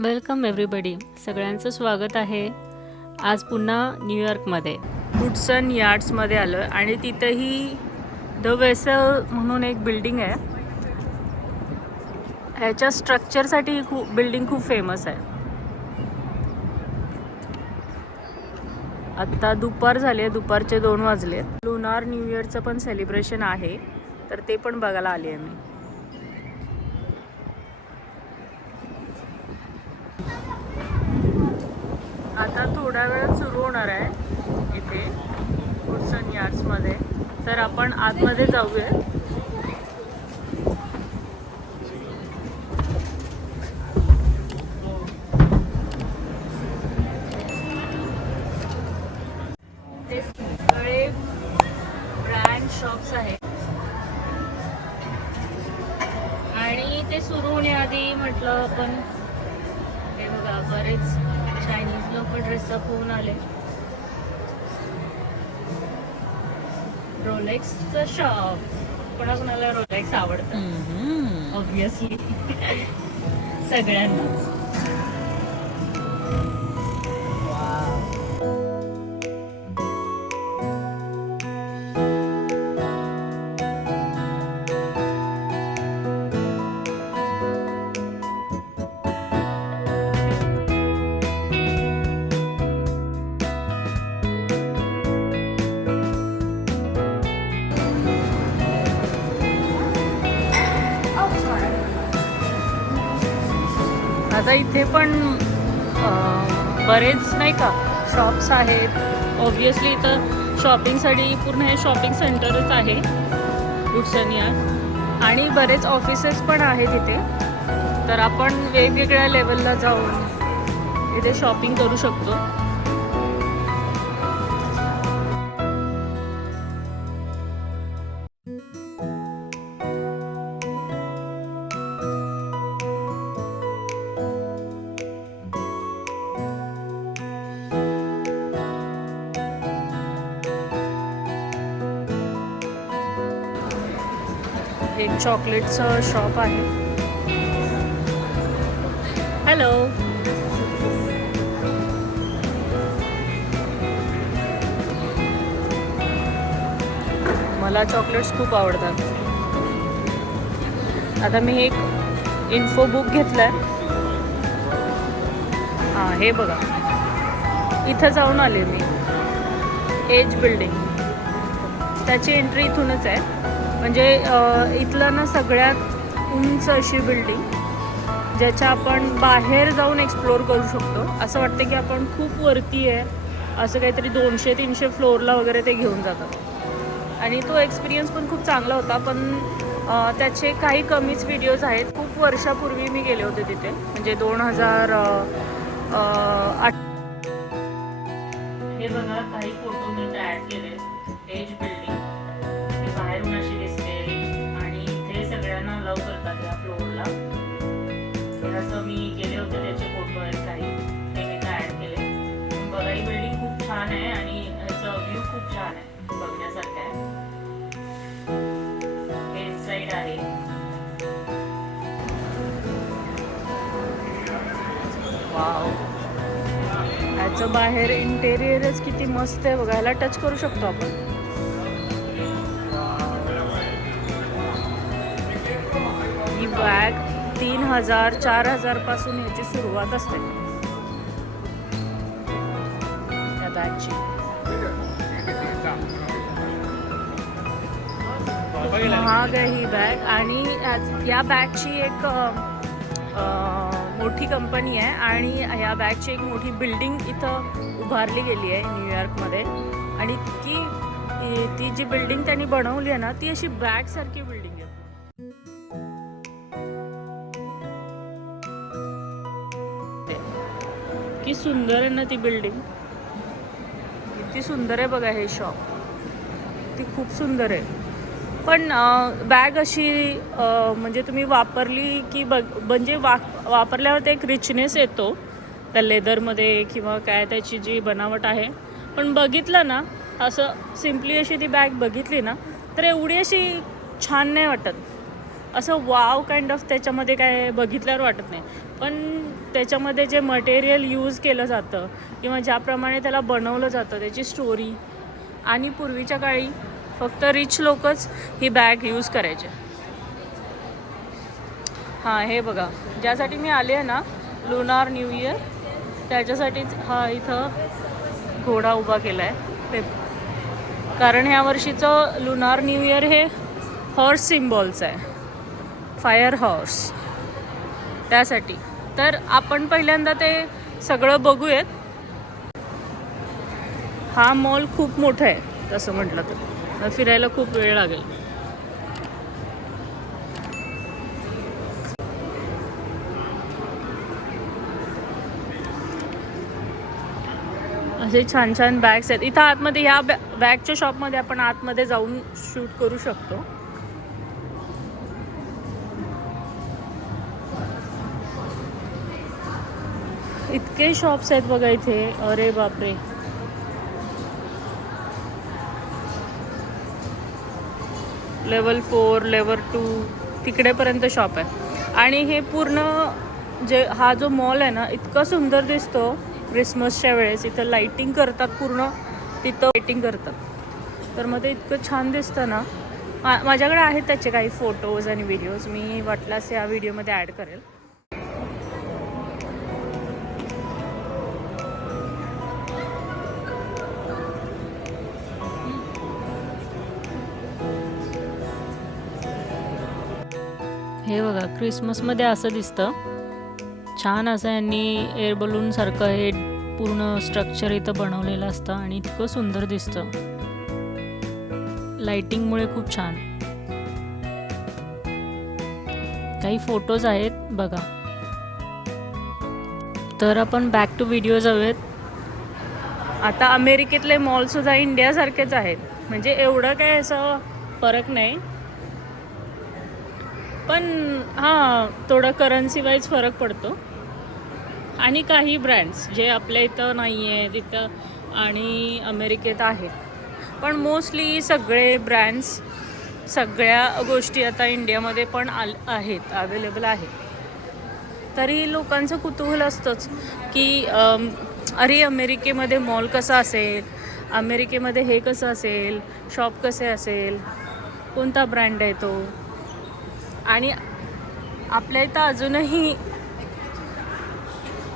Welcome everybody. सगळ्यांचं स्वागत आहे आज पुन्हा न्यूयॉर्कमध्ये हुडसन यार्ड्समध्ये आलो आहे आणि तिथंही द वेसल म्हणून एक बिल्डिंग आहे. ह्याच्या स्ट्रक्चरसाठी ही बिल्डिंग खूप फेमस आहे. आत्ता दुपार झाली आहे, दुपारचे 2 वाजले. लुनार न्यू इयरचं पण सेलिब्रेशन आहे, तर ते पण बघायला आली आहे मी. आता थोड्या वेळात सुरू होणार आहे इथे हुडसन यार्ड्समध्ये, तर आपण आतमध्ये जाऊया. ते सगळे ब्रँड शॉप्स आहेत आणि ते सुरू होण्याआधी म्हटलं आपण हे बघा, बरेच चायनीज लोक ड्रेसअप होऊन आले. रोलेक्सचं शॉप, कोणाकोणाला रोलेक्स आवडतं ऑब्विसली सगळ्यांनाच. आता इथे पण बरेच नाही का शॉप्स आहेत. ऑब्वियसली इथं शॉपिंगसाठी पूर्ण हे शॉपिंग सेंटरच आहे हुडसन यार्ड, आणि बरेच ऑफिसेस पण आहेत इथे. तर आपण वेगवेगळ्या लेवलला जाऊन इथे शॉपिंग करू शकतो. एक चॉकलेटचं शॉप आहे. हॅलो, मला चॉकलेट्स खूप आवडतात. आता मी एक इन्फो बुक घेतलाय. हां, हे बघा, इथं जाऊन आले मी. एज बिल्डिंग, त्याची एंट्री इथूनच आहे. म्हणजे इथलं ना सगळ्यात उंच अशी बिल्डिंग, ज्याच्या आपण बाहेर जाऊन एक्सप्लोअर करू शकतो. असं वाटतं की आपण खूप वरती आहे, असं काहीतरी 200-300 फ्लोअरला वगैरे ते घेऊन जातात. आणि तो एक्सपिरियन्स पण खूप चांगला होता. पण त्याचे काही कमीच व्हिडिओज आहेत. खूप वर्षापूर्वी मी गेले होते तिथे, म्हणजे 2008. हे बघा, काही फोटो मी ॲड केले. एज बिल्डिंग बाहेरून अशी दिसते आणि इथे सगळ्यांना लव करतात या फ्लोअरला. असं मी गेले होते, त्याचे फोटो आहेत काही, ते मी ॲड केले. बघा, ही बिल्डिंग खूप छान आहे आणि याचा व्ह्यू खूप छान आहे, बघण्यासारखं आहे. हे इनसाइड आहे. वाव, याचं बाहेर इंटेरियरच किती मस्त आहे बघा. ह्याला टच करू शकतो आपण. ही बॅग 3000-4000 पासून याची सुरुवात असते या बॅगची. महाग आहे ही बॅग. आणि या बॅगची एक मोठी कंपनी आहे आणि या बॅगची एक मोठी बिल्डिंग इथं उभारली गेली आहे न्यूयॉर्कमध्ये. आणि ती जी बिल्डिंग त्यांनी बनवली आहे ना, ती अशी बॅगसारखी बिल्डिंग आहे. किती सुंदर आहे ना ती बिल्डिंग, किती सुंदर आहे बघा. हे शॉप ती खूप सुंदर आहे. पण बॅग अशी म्हणजे तुम्ही वापरली की म्हणजे वापरल्यावर ते एक रिचनेस येतो त्या लेदरमध्ये किंवा काय त्याची जी बनावट आहे. पण बघितलं ना, असं सिम्पली अशी ती बॅग बघितली ना, तर एवढी अशी छान नाही वाटत. असं वाव काइंड ऑफ त्याच्यामध्ये काय बघितल्यावर वाटत नाही. पण त्याच्यामध्ये जे मटेरियल यूज केलं जातं किंवा ज्याप्रमाणे त्याला बनवलं जातं, त्याची स्टोरी, आणि पूर्वीच्या काळी फक्त रिच लोकच ही बॅग यूज करायचे. हां, हे बघा, ज्यासाठी मी आले आहे ना, लुनार न्यू इयर, त्याच्यासाठीच हा इथं घोडा उभा केला आहे. कारण ह्या वर्षीचं लुनार न्यू इयर हे हॉर्स सिम्बॉलचं आहे, फायर हॉर्स, त्यासाठी. तर आपण पहिल्यांदा ते सगळं बघूयात. हा मॉल खूप मोठा आहे तसं म्हटलं तर फिरायला खूप वेळ लागेल. असे छान छान बॅग्स आहेत इथं आतमध्ये. ह्या बॅगच्या शॉपमध्ये आपण आतमध्ये जाऊन शूट करू शकतो. इतके शॉप्स आहेत बघा इथे, अरे बापरे. लेवल 4, लेवल 2 तिकडेपर्यंत शॉप आहे. आणि हे पूर्ण हा जो मॉल आहे ना, इतका सुंदर दिसतो. क्रिसमसच्या वेळेस इथं लाईटिंग करतात, पूर्ण तिथं लाईटिंग करतात. तर मग ते इतकं छान दिसतं ना. माझ्याकडे आहेत त्याचे काही फोटोज आणि व्हिडिओज, मी वाटल्यास या व्हिडिओमध्ये ॲड करेल. हे बघा, क्रिसमसमध्ये असं दिसतं. छान असं यांनी एअर बलून सारखं हे पूर्ण स्ट्रक्चर इथं बनवलेलं असतं आणि इतकं सुंदर दिसतं. लाइटिंगमुळे खूप छान. काही फोटोज आहेत बघा. तर आपण बॅक टू व्हिडिओ जाऊयात. आता अमेरिकेतले मॉलसुद्धा इंडियासारखेच आहेत, म्हणजे एवढं काय असं फरक नाही. पण हां, थोडं करन्सी वाईज फरक पडतो. आणि काही ब्रँड्स जे आपल्या इथं नाही आहे तिथं आणि अमेरिकेत आहेत. पण मोस्टली सगळे ब्रँड्स, सगळ्या गोष्टी आता इंडियामध्ये पण आहेत, अवेलेबल आहेत. तरी लोकांचं कुतूहल असतंच की अरे अमेरिकेमध्ये मॉल कसा असेल, अमेरिकेमध्ये हे कसं असेल, शॉप कसे असेल, कोणता ब्रँड आहे तो. आणि आपल्या इथं अजूनही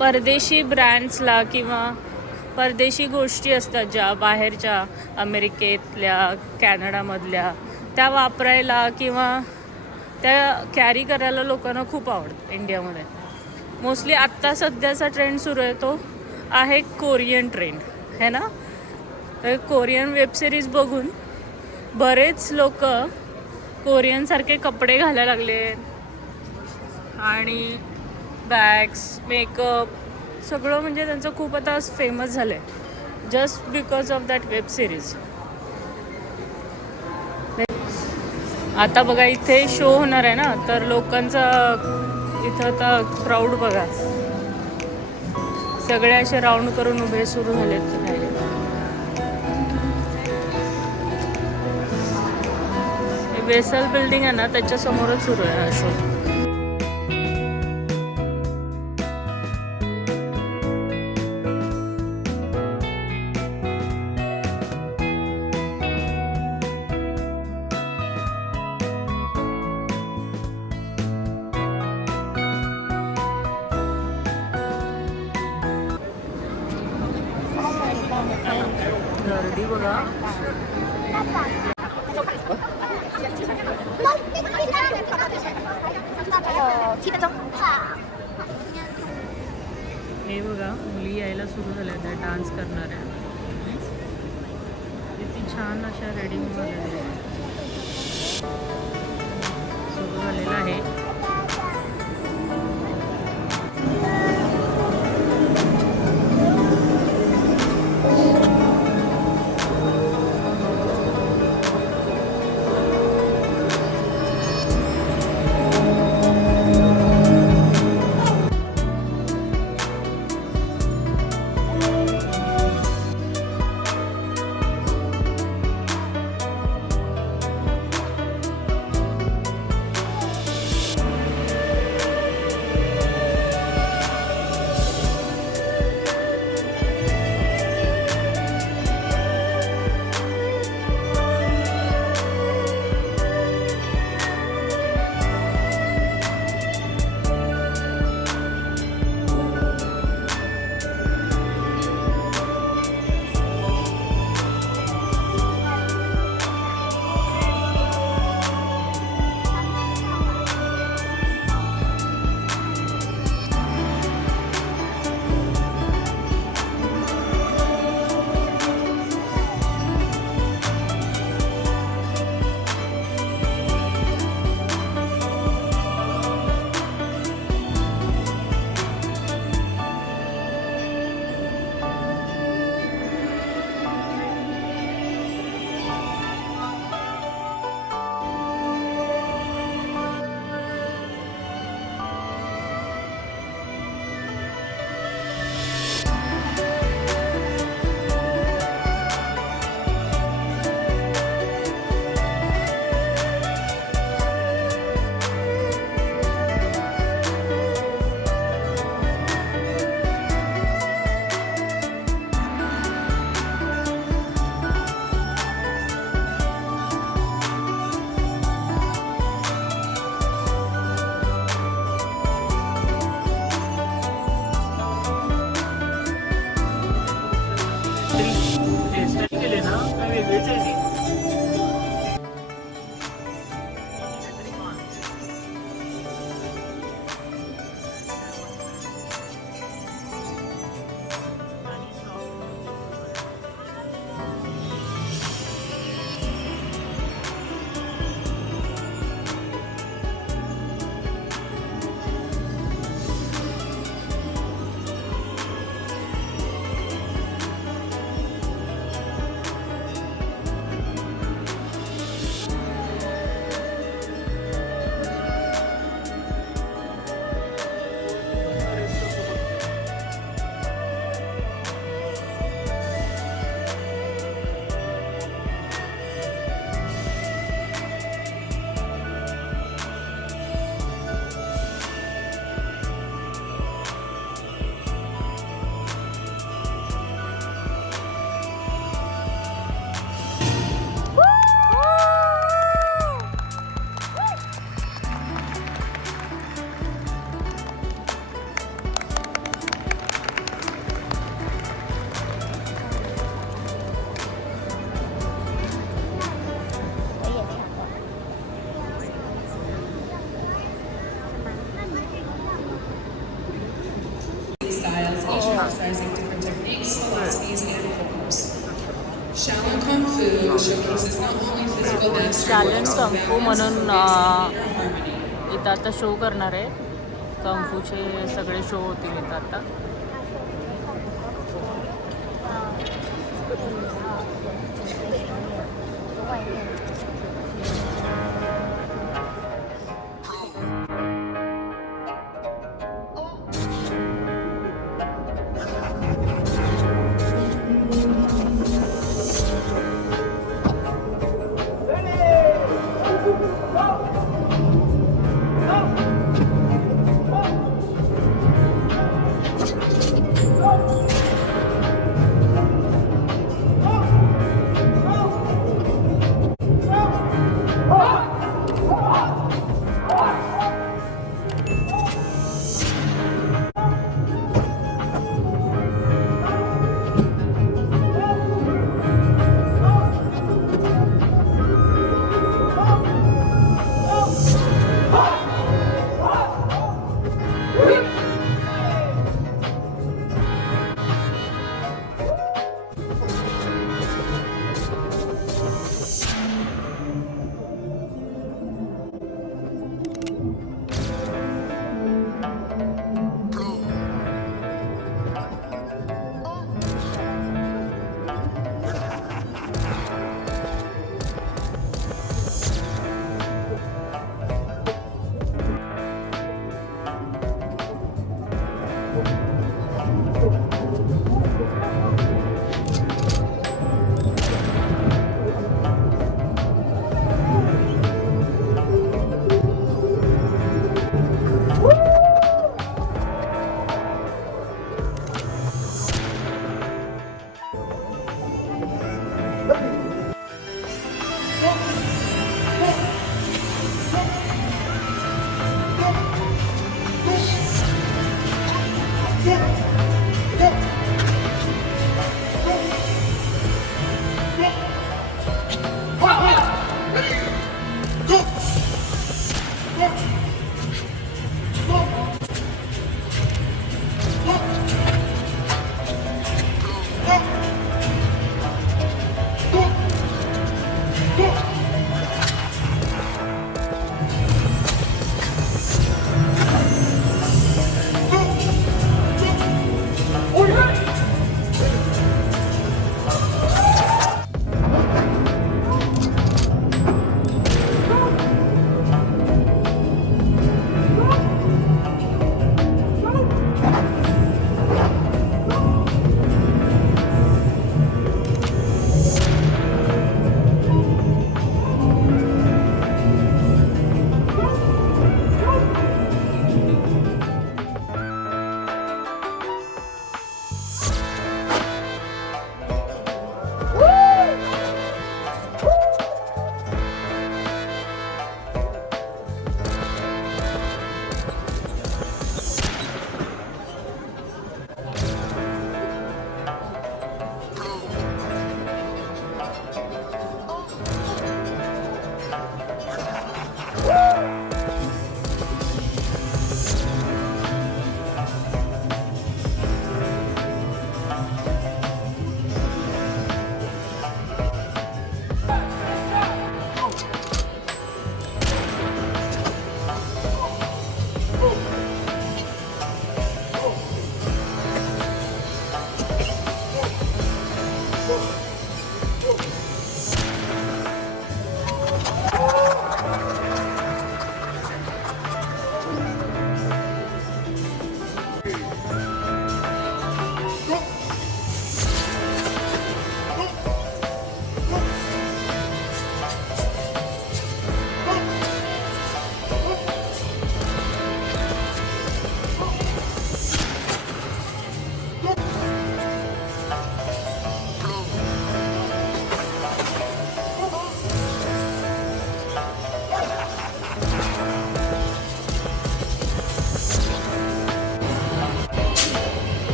परदेशी ब्रँड्सला किंवा परदेशी गोष्टी असतात ज्या बाहेरच्या, अमेरिकेतल्या, कॅनडामधल्या, त्या वापरायला किंवा त्या कॅरी करायला लोकांना खूप आवडतं इंडियामध्ये. मोस्टली आत्ता सध्याचा ट्रेंड सुरू आहे तो आहे कोरियन ट्रेंड, है ना. तर कोरियन वेबसिरीज बघून बरेच लोक कोरियनसारखे कपडे घालायला लागले आणि बॅग्स, मेकअप सगळं, म्हणजे त्यांचं खूप आता फेमस झालं आहे just because of that web series. आता बघा इथे शो होणार आहे ना, तर लोकांचा इथं आता क्राऊड बघा, सगळे असे राऊंड करून उभे सुरू झालेत. वेसल बिल्डिंग आहे ना, त्याच्यासमोरच सुरू आहे हा शो. गर्दी बघा. हे बघा, मुली यायला सुरू झाल्या त्या डान्स करणाऱ्या. किती छान अशा रेडी झालेल्या सुरू झालेलं आहे. emphasizing different techniques, philosophies, and forms. Shaolin Kung Fu showcases not only physical mastery but Shalan also कंफू balance, म्हणून focus, and inner harmony. इथं आता शो करणार आहे. कंफूचे सगळे शो होतील इथं आता.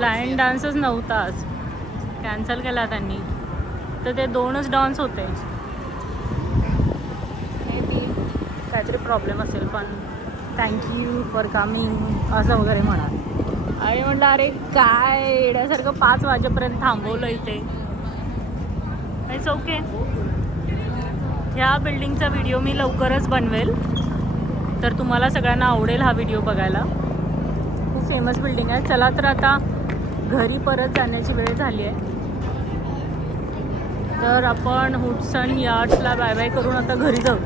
लायन डान्सच नव्हता आज, कॅन्सल केला त्यांनी. तर ते 2च डान्स होते. मे बी काहीतरी प्रॉब्लेम असेल, पण थँक्यू फॉर कमिंग असं वगैरे म्हणा. आणि म्हटलं अरे काय येण्यासारखं 5 वाजेपर्यंत थांबवलं इथे. It's okay. ह्या बिल्डिंगचा व्हिडिओ मी लवकरच बनवेल, तर तुम्हाला सगळ्यांना आवडेल हा व्हिडिओ बघायला. खूप फेमस बिल्डिंग आहे. चला तर आता घरी परत जाण्याची वेळ झाली आहे. तर आपण हुडसन यार्ड्सला बाय बाय करून आता घरी जाऊ.